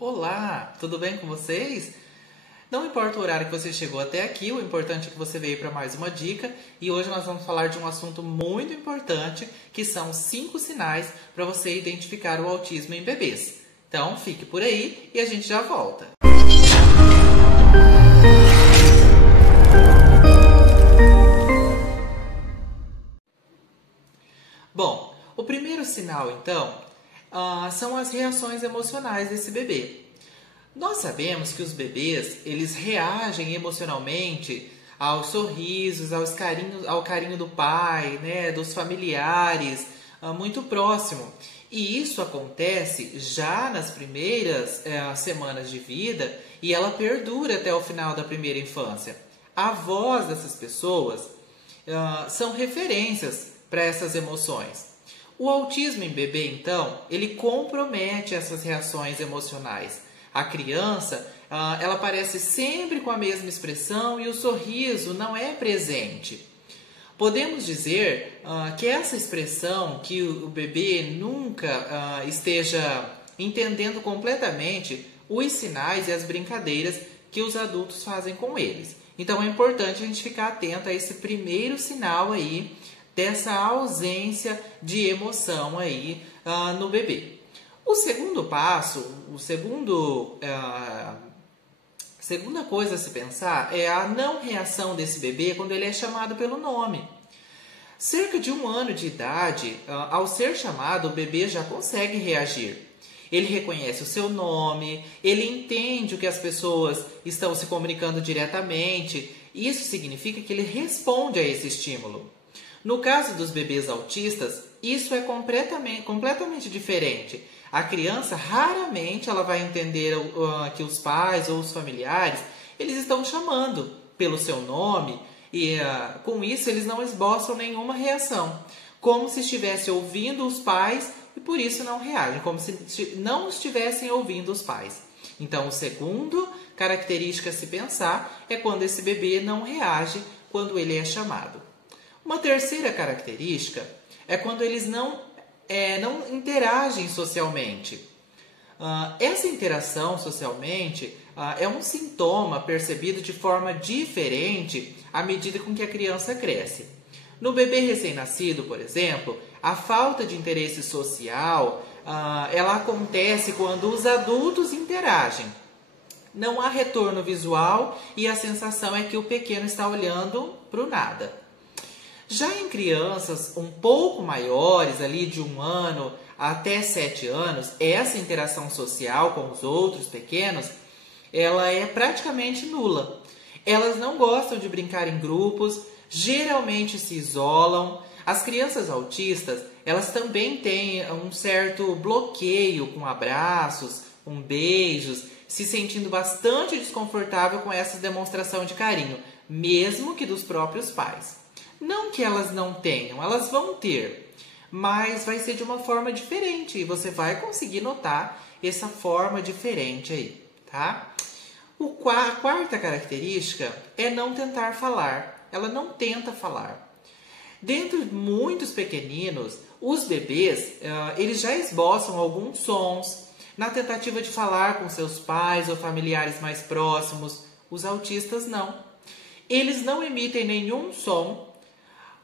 Olá, tudo bem com vocês? Não importa o horário que você chegou até aqui, o importante é que você veio para mais uma dica e hoje nós vamos falar de um assunto muito importante que são 5 sinais para você identificar o autismo em bebês. Então fique por aí e a gente já volta. Bom, o primeiro sinal então são as reações emocionais desse bebê. Nós sabemos que os bebês, eles reagem emocionalmente aos sorrisos, ao carinho do pai, né, dos familiares, muito próximo. E isso acontece já nas primeiras semanas de vida e ela perdura até o final da primeira infância. A voz dessas pessoas são referências para essas emoções. O autismo em bebê, então, ele compromete essas reações emocionais. A criança, ela aparece sempre com a mesma expressão e o sorriso não é presente. Podemos dizer que essa expressão, que o bebê nunca esteja entendendo completamente os sinais e as brincadeiras que os adultos fazem com eles. Então é importante a gente ficar atento a esse primeiro sinal aí, dessa ausência de emoção aí no bebê. O segundo passo, segunda coisa a se pensar é a não reação desse bebê quando ele é chamado pelo nome. Cerca de 1 ano de idade, ao ser chamado, o bebê já consegue reagir. Ele reconhece o seu nome, ele entende o que as pessoas estão se comunicando diretamente. Isso significa que ele responde a esse estímulo. No caso dos bebês autistas, isso é completamente diferente. A criança raramente ela vai entender que os pais ou os familiares eles estão chamando pelo seu nome e com isso eles não esboçam nenhuma reação, como se estivesse ouvindo os pais e por isso não reagem, como se não estivessem ouvindo os pais. Então, a segunda característica a se pensar é quando esse bebê não reage quando ele é chamado. Uma terceira característica é quando eles não interagem socialmente. Essa interação socialmente é um sintoma percebido de forma diferente à medida com que a criança cresce. No bebê recém-nascido, por exemplo, a falta de interesse social ela acontece quando os adultos interagem. Não há retorno visual e a sensação é que o pequeno está olhando para o nada. Já em crianças um pouco maiores, ali de 1 ano até 7 anos, essa interação social com os outros pequenos, ela é praticamente nula. Elas não gostam de brincar em grupos, geralmente se isolam. As crianças autistas, elas também têm um certo bloqueio com abraços, com beijos, se sentindo bastante desconfortável com essa demonstração de carinho, mesmo que dos próprios pais. Não que elas não tenham, elas vão ter, mas vai ser de uma forma diferente e você vai conseguir notar essa forma diferente aí, tá? A quarta característica é não tentar falar, ela não tenta falar. Dentro de muitos pequeninos, os bebês, eles já esboçam alguns sons na tentativa de falar com seus pais ou familiares mais próximos. Os autistas não. Eles não emitem nenhum som,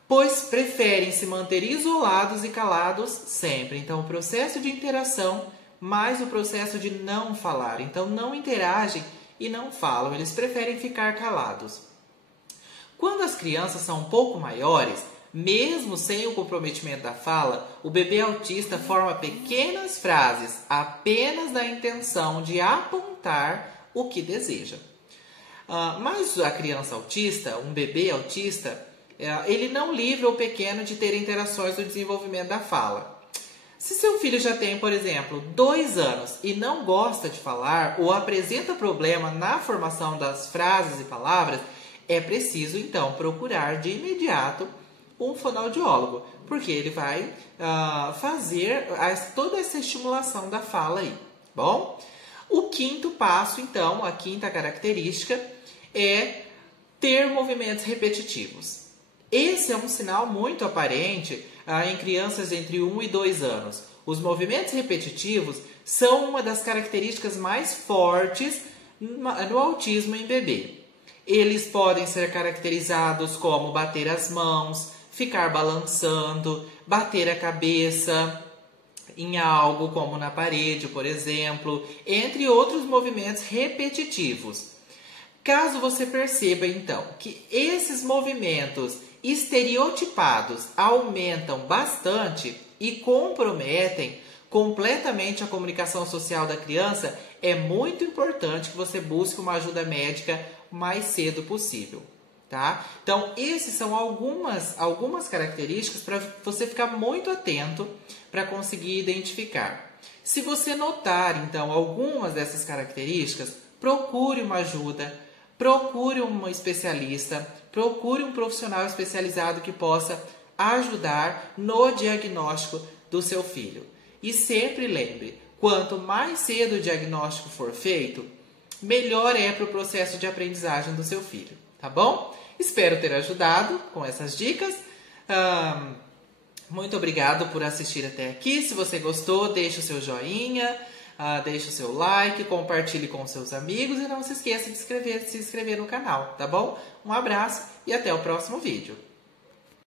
pois preferem se manter isolados e calados sempre. Então, o processo de interação mais o processo de não falar. Então, não interagem e não falam. Eles preferem ficar calados. Quando as crianças são um pouco maiores, mesmo sem o comprometimento da fala, o bebê autista forma pequenas frases apenas na intenção de apontar o que deseja. Mas a criança autista, um bebê autista, ele não livra o pequeno de ter interações no desenvolvimento da fala. Se seu filho já tem, por exemplo, 2 anos e não gosta de falar ou apresenta problema na formação das frases e palavras, é preciso, então, procurar de imediato um fonoaudiólogo, porque ele vai fazer toda essa estimulação da fala aí. Bom, o quinto passo, então, a quinta característica é ter movimentos repetitivos. Esse é um sinal muito aparente em crianças entre 1 e 2 anos. Os movimentos repetitivos são uma das características mais fortes no autismo em bebê. Eles podem ser caracterizados como bater as mãos, ficar balançando, bater a cabeça em algo como na parede, por exemplo, entre outros movimentos repetitivos. Caso você perceba, então, que esses movimentos estereotipados aumentam bastante e comprometem completamente a comunicação social da criança, é muito importante que você busque uma ajuda médica o mais cedo possível, tá? Então, essas são algumas características para você ficar muito atento para conseguir identificar. Se você notar, então, algumas dessas características, procure uma ajuda, procure um especialista, procure um profissional especializado que possa ajudar no diagnóstico do seu filho. E sempre lembre, quanto mais cedo o diagnóstico for feito, melhor é para o processo de aprendizagem do seu filho, tá bom? Espero ter ajudado com essas dicas. Muito obrigado por assistir até aqui. Se você gostou, deixe o seu joinha, deixe o seu like, compartilhe com seus amigos e não se esqueça de se inscrever no canal, tá bom? Um abraço e até o próximo vídeo.